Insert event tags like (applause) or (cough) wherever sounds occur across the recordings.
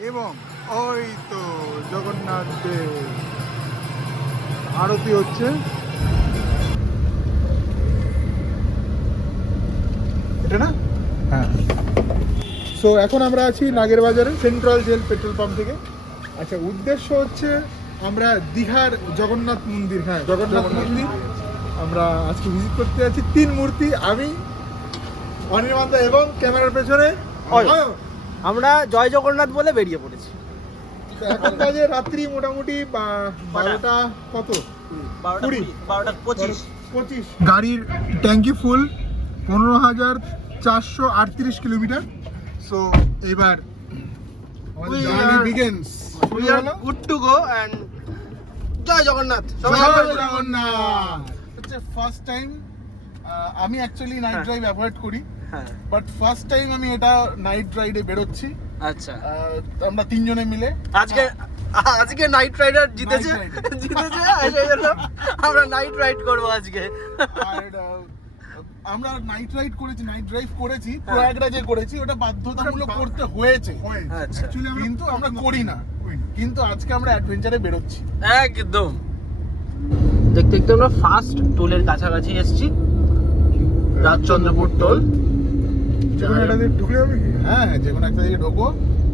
এবং ওই তো জগন্নাথ দেব। আরতি হচ্ছে। এটা না? হ্যাঁ। সো এখন আমরা আছি নাগের বাজারে সেন্ট্রাল জেল পেট্রোল পাম্প থেকে। আচ্ছা উদ্দেশ্য হচ্ছে আমরা দীঘার জগন্নাথ মন্দির হ্যাঁ জগন্নাথ মন্দির। আমরা আজকে ভিজিট করতে যাচ্ছি। তিন মূর্তি আমি অনির্বাণদা এবং ক্যামেরার পেছনে। আমরা জয় জগন্নাথ বলে বেরিয়ে পড়েছি। এখন বাজে রাত্রি মোটামুটি বারোটা কত? বারোটা কুড়ি। বারোটা পঁচিশ। পঁচিশ। গাড়ির ট্যাঙ্কি ফুল পনেরো হাজার চারশো আটত্রিশ কিলোমিটার। সো এবার We journey are- begins we are good to go and জয় জগন্নাথ। জগন্নাথ! হচ্ছে ফার্স্ট টাইম আমি অ্যাকচুয়ালি নাইট। ড্রাইভ অ্যাভয়েড করি। বাট ফার্স্ট টাইম আমি এটা নাইট রাইডে বেরোচ্ছি। আচ্ছা। আমরা তিনজনে মিলে। আজকে আজকে নাইট রাইডার জিতেছে? Night rider। জিতেছে? আমরা নাইট রাইড করব আজকে। আর আমরা নাইট রাইড করেছি নাইট ড্রাইভ করেছি প্রয়াগরাজে করেছি ওটা বাধ্যতামূলক করতে হয়েছে। আচ্ছা। কিন্তু আমরা করি না। কিন্তু আজকে আমরা অ্যাডভেঞ্চারে বেরোচ্ছি। একদম। দেখতে দেখতে আমরা ফার্স্ট টোলের কাছাকাছি এসেছি। রাজচন্দ্রপুর টোল একটা দিয়ে ঢুকলে হবে কি? হ্যাঁ হ্যাঁ যেকোনো একটা দিয়ে ঢোকো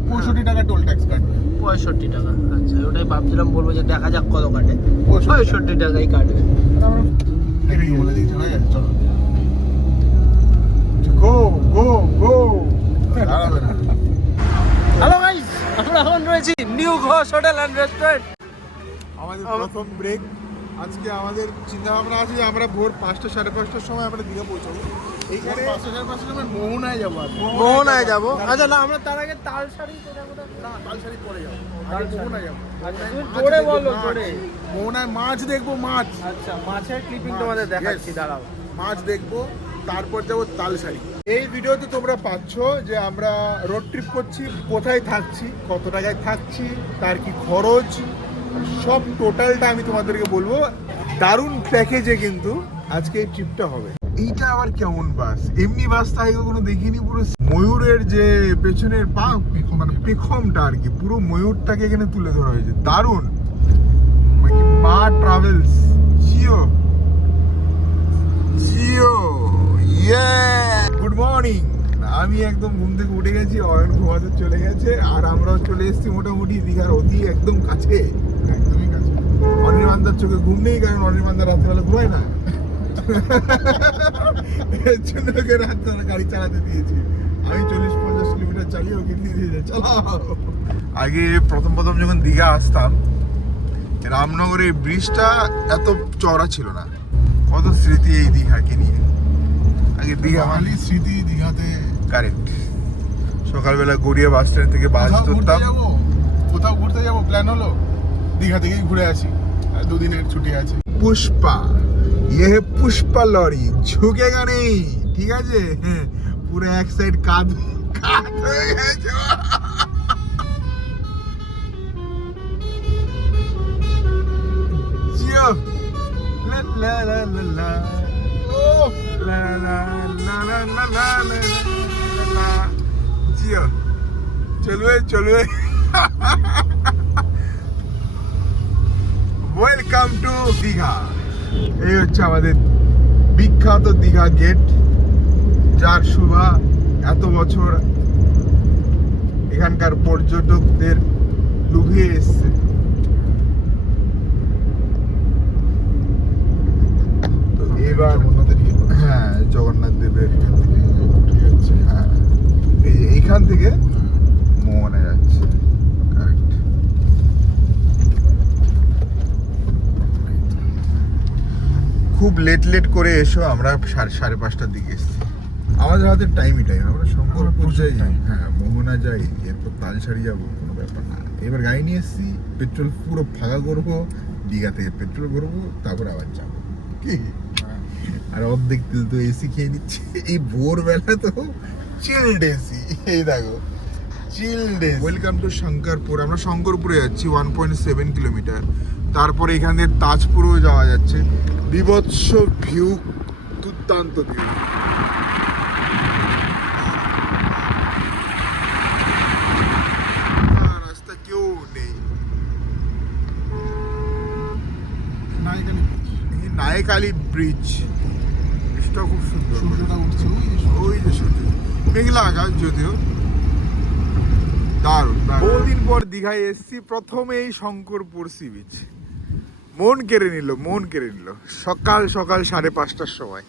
পঁয়ষট্টি টাকা টোল ট্যাক্স কাটবে পঁয়ষট্টি টাকা আচ্ছা ওটাই ভাবছিলাম বলব যে দেখা যাক কত কাটে। পঁয়ষট্টি। টাকাই কাটবে। বলে দিয়েছি হয়ে গেছে চলো। গো গো গো দাঁড়াবে না। হ্যালো গাইস আমরা এখন রয়েছি new Ghosh hotel and restaurant আমাদের প্রথম ব্রেক আজকে আমাদের চিন্তা ভাবনা আছে যে আমরা ভোর পাঁচটা সাড়ে পাঁচটার সময় আমরা দীঘা পৌঁছাবো। মোহনায় যাব। আচ্ছা না আমরা তার আগে তাল শাড়ি পরে যাব। আগে মোহনায় যাব। আচ্ছা, মোহনায় মাছ জোরে দেখব, বলো, মাছ। জোরে। মোহনায় মাছ দেখব মাছ। আচ্ছা মাছের ক্লিপিং মাছ, তোমাদের দেখাচ্ছি দাঁড়াও। মাছ দেখব তারপর যাব তালসারি এই ভিডিওতে তোমরা পাচ্ছ যে আমরা রোড ট্রিপ করছি কোথায় থাকছি কত টাকায় থাকছি তার কি খরচ সব টোটালটা আমি তোমাদেরকে বলব। দারুণ প্যাকেজে কিন্তু আজকে এই ট্রিপটা হবে। এইটা আবার কেমন বাস? এমনি বাস তো আগে কোনো দেখিনি, পুরো ময়ূরের যে পেছনের পা মানে পেখমটা আর কি, পুরো ময়ূরটাকে এখানে তুলে ধরা হয়েছে। দারুণ! মানে মা ট্রাভেলস জিও। জিও। ইয়ে গুড মর্নিং আমি একদম ঘুম থেকে উঠে গেছি, অয়ন ঘুমাতে চলে গেছে, আর আমরাও চলে এসেছি মোটামুটি দীঘার অতি একদম কাছে। একদমই কাছে। অনির্বান্দার চোখে ঘুম নেই, কারণ অনির্বান্দা রাত্রেবেলা ঘুমায় না। এর জন্য ওকে রাত্রে গাড়ি চালাতে দিয়েছি। আমি চল্লিশ পঞ্চাশ কিলোমিটার চালিয়ে ওকে দিয়ে দিয়েছি। চালাও আগে প্রথম প্রথম যখন দীঘা আসতাম রামনগরের এই ব্রিজটা এত চওড়া ছিল না। কত স্মৃতি এই দীঘাকে নিয়ে? আগে দীঘা মানে স্মৃতি দীঘাতে। কারেক্ট সকালবেলা গড়িয়া বাস স্ট্যান্ড থেকে বাস ধরতাম। যাব? কোথাও ঘুরতে যাব? প্ল্যান হলো? দীঘা থেকেই ঘুরে আসি। দুদিনের ছুটি আছে। পুষ্পা ये পুষ্পা লরি ঝুঁকে গানে ঠিক আছে পুরো এক সাইড কাঁদ কাঁধ হয়ে গেছে চলবে চলবে ওয়েলকাম টু দীঘা এই হচ্ছে আমাদের বিখ্যাত দীঘা গেট যার শোভা এত বছর এখানকার পর্যটকদের লুভিয়ে এসছে। তো এবার। হ্যাঁ জগন্নাথ দেবের এখান থেকে যাচ্ছে হ্যাঁ। এই এইখান থেকে মোহনে যাচ্ছে কারেক্ট খুব লেট লেট করে এসো আমরা সাড়ে সাড়ে পাঁচটার দিকে এসেছি। আমাদের হাতে টাইমই টাইম আমরা শঙ্করপুর যাই হ্যাঁ মোহনা যাই এরপর তালসারি যাব কোনো ব্যাপার না। এবার গাড়ি নিয়ে এসেছি পেট্রোল পুরো ফাঁকা করব দীঘা থেকে পেট্রোল ভরবো তারপর আবার যাব। কি? আর অর্ধেক তেল তো এসি খেয়ে নিচ্ছে। এই ভোরবেলা তো চিল্ড এসি এই দেখো চিল্ড ওয়েলকাম টু শঙ্করপুর আমরা শঙ্করপুরে যাচ্ছি ওয়ান পয়েন্ট সেভেন কিলোমিটার তারপরে এখান দিয়ে তাজপুরেও যাওয়া যাচ্ছে। বিভৎস ভিউ দুর্দান্ত ভিউ নায়কালী ব্রিজ ব্রিজটাও খুব সুন্দর। ওই যে সূর্য। মেঘলা আকাশ যদিও। দারুণ বহুদিন পর দীঘায় এসছি। প্রথমেই শঙ্করপুর সি বিচ মন কেড়ে নিল, মন কেড়ে নিল। সকাল সকাল সাড়ে পাঁচটার সময়।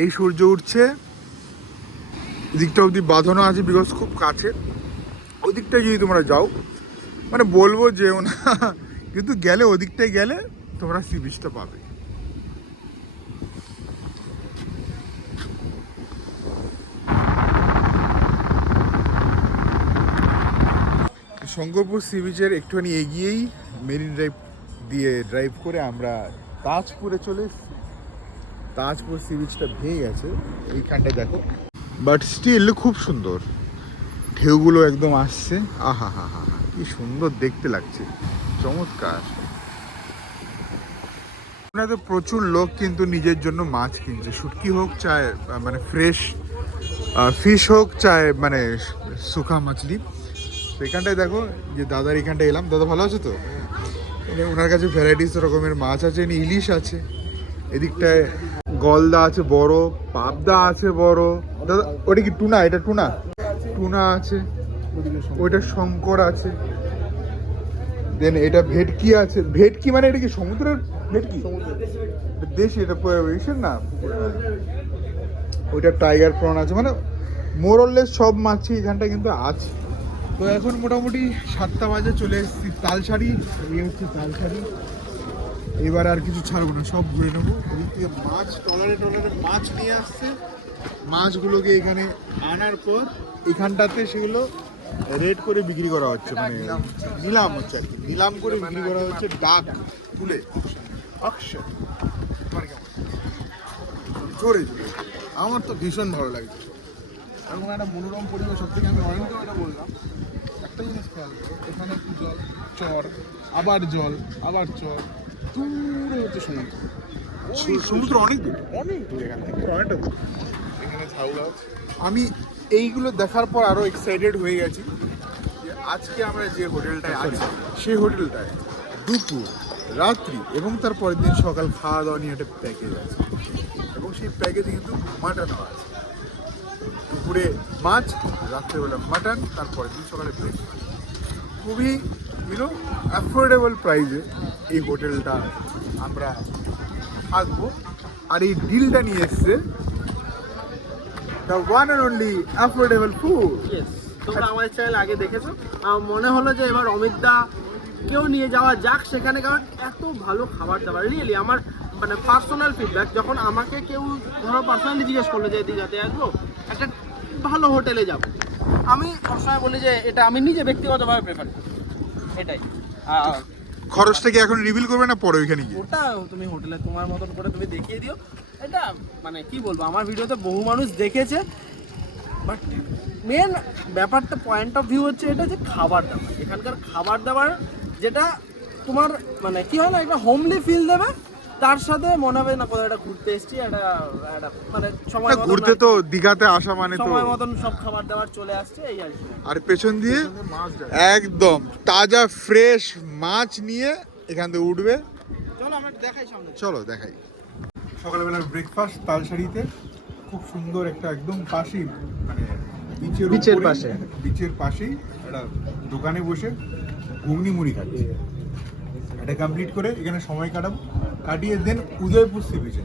এই সূর্য উঠছে। দিকটা অবধি বাঁধানো আছে বিকজ খুব কাছে। ওই যদি তোমরা যাও মানে বলব যেও না (laughs) কিন্তু গেলে, ওদিকটায় গেলে তোমরা সি বিচটা পাবে। শঙ্করপুর সি বিচের একটুখানি এগিয়েই মেরিন ড্রাইভ দিয়ে ড্রাইভ করে আমরা তাজপুরে চলে এসেছি। তাজপুর সি বিচটা ভেঙে গেছে এইখানটা দেখো। বাট স্টিল খুব সুন্দর। ঢেউগুলো একদম আসছে। আহা হা হা হা, কি সুন্দর দেখতে লাগছে। চমৎকার। আপনাদের প্রচুর লোক কিন্তু নিজের জন্য মাছ কিনছে। শুটকি হোক চায় মানে ফ্রেশ ফিশ হোক চায় মানে শুকা মাছলি। তো এখানটায় দেখো, যে দাদার এখানটায় এলাম। দাদা ভালো আছে তো? এখানে ওনার কাছে ভ্যারাইটিস রকমের মাছ আছে ইলিশ আছে। এদিকটায় গলদা আছে বড়, পাবদা আছে বড়। দাদা, ওটা কি টুনা? এটা টুনা? টুনা আছে। ওইটা শঙ্কর আছে। দেন এটা ভেটকি আছে। ভেটকি মানে এটা কি সমুদ্রের ভেটকি? দেশি, এটা ইসের না? ওইটা টাইগার প্রন আছে। মানে মোরললেস সব মাছই এখানটা কিন্তু আছে। তো এখন মোটামুটি সাতটা বাজে চলে এসেছি তালসারি এই হচ্ছে তালসারি এবার আর কিছু ছাড়বো না সব ঘুরে নেব। ওদিক থেকে মাছ টলারে টলারে মাছ নিয়ে আসছে। মাছগুলোকে এখানে আনার পর এখানটাতে সেগুলো রেড করে বিক্রি করা হচ্ছে মানে নিলাম হচ্ছে। আর কি। নিলাম করে বিক্রি করা হচ্ছে ডাক তুলে। অক্ষর জোরে জোরে। আমার তো ভীষণ ভালো লাগছে। এরকম একটা মনোরম পরিবেশ সব থেকে আমি অনেকটাও এটা বললাম। একটা জিনিস খেয়াল করো এখানে একটু জল চর আবার জল আবার চর দূরে হচ্ছে সমুদ্র। সমুদ্র অনেক দূর। অনেক দূর এখান থেকে। অনেকটা দূর। এখানে ঝাউ আমি এইগুলো দেখার পর আরও এক্সাইটেড হয়ে গেছি যে আজকে আমরা যে হোটেলটায় আছি সেই হোটেলটায় দুপুর রাত্রি এবং তার পরের দিন সকাল খাওয়া দাওয়া নিয়ে একটা প্যাকেজ আছে। এবং সেই প্যাকেজে কিন্তু মাটনও আছে। দুপুরে মাছ, রাত্রেবেলা মাটন তারপরে দিন সকালে ব্রেকফাস্ট খুবই ইউনো অ্যাফোর্ডেবল প্রাইসে এই হোটেলটা আমরা থাকব আর এই ডিলটা নিয়ে এসছে the one and only affordable food তোমরা আমাদের চ্যানেল আগে দেখেছ? আমার মনে হলো যে এবার অমিতদা কেউ নিয়ে যাওয়া যাক সেখানে, কারণ এত ভালো খাবার দাবার। রিয়েলি আমার মানে পার্সোনাল ফিডব্যাক যখন আমাকে কেউ ধরো পার্সোনালি জিজ্ঞেস করল যে দীঘাতে আসব? একটা ভালো হোটেলে যাব। আমি সবসময় বলি যে এটা আমি নিজে ব্যক্তিগতভাবে প্রেফার করি। এটাই। আর খরচটা কি এখন রিভিল করবে না পরে ওইখানে গিয়ে? ওটা তুমি হোটেলে তোমার মতন করে তুমি দেখিয়ে দিও। এটা মানে কি বলব আমার ভিডিওতে বহু মানুষ দেখেছে। বাট মেন ব্যাপারটা পয়েন্ট অফ ভিউ হচ্ছে এটা যে খাবার দাবার। এখানকার খাবার দাবার যেটা তোমার মানে কি হয় না একটা হোমলি ফিল দেবে। তার সাথে মনে হবে না কোথাও একটা ঘুরতে এসেছি একটা একটা মানে সময় না, মতন ঘুরতে তো দীঘাতে আসা মানে তো সময় মতন সব খাবার দাবার চলে আসছে এই আর কি। আর পেছন দিয়ে মাছ একদম তাজা ফ্রেশ মাছ নিয়ে এখান থেকে উঠবে। চলো আমরা দেখাই সামনে। চলো দেখাই। সকালবেলার ব্রেকফাস্ট তালসারিতে খুব সুন্দর একটা একদম পাশেই মানে বিচের বিচের পাশে। বিচের পাশেই একটা দোকানে বসে ঘুগনি মুড়ি খাচ্ছি। এটা কমপ্লিট করে এখানে সময় কাটাবো। কাটিয়ে দেন উদয়পুর সি বিচে